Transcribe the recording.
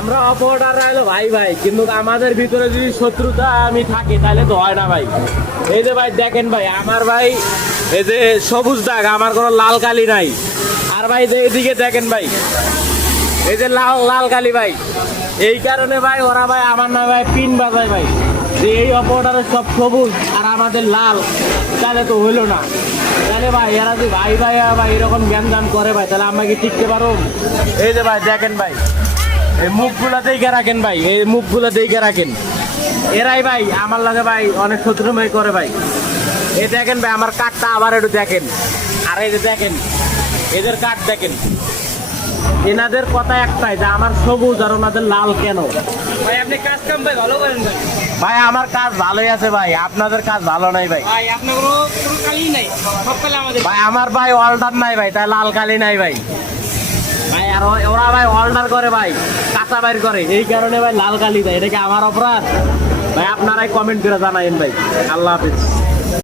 আমরা অপরাধ রাখলো ভাই ভাই, কিন্তু আমাদের ভিতরে যদি শত্রুতা আমি থাকি তাহলে তো হয় না ভাই। এই যে ভাই দেখেন ভাই, আমার ভাই এই যে সবুজ দাগ, আমার কোনো লাল কালি নাই। আর ভাই যে এদিকে দেখেন ভাই, এই যে লাল লাল কালি ভাই, এই কারণে ভাই ওরা ভাই আমার না ভাই পিন বাজায় ভাই, যে এই অপরাধের সব সবুজ আর আমাদের লাল, তাহলে তো হইলো না। তাহলে ভাই এরা যদি ভাই ভাই ভাই এরকম জ্ঞান দান করে ভাই, তাহলে আমাকে টিকতে পারো। এই যে ভাই দেখেন ভাই, এই মুখগুলা দেখে রাখেন ভাই, এই মুখগুলা দেখে রাখেন। এরাই ভাই আমার লাগে ভাই অনেক শত্রুময় করে ভাই। এই দেখেন ভাই আমার কাঠটা আবার একটু দেখেন, আর এই যে দেখেন এদের কাঠ দেখেন। এনাদের কথা একটাই যে আমার সবুজ আর ওনাদের লাল কেন। ভাই আপনি কাজ কাম ভাই ভালো করেন ভাই। ভাই আমার কাজ ভালোই আছে ভাই, আপনাদের কাজ ভালো নাই ভাই। ভাই আপনার কোনো কালি নাই, সব কালি আমাদের। ভাই আমার ভাই অল্টার নাই ভাই, তাই লাল কালি নাই ভাই। ভাই আর ওরা ভাই অল্টার করে ভাই, কাঁচা বাইর করে, এই কারণে ভাই লাল কালি দেয়। এটা কি আমার অপরাধ ভাই? আপনারাই কমেন্ট করে জানাইন ভাই। আল্লাহ হাফিজ।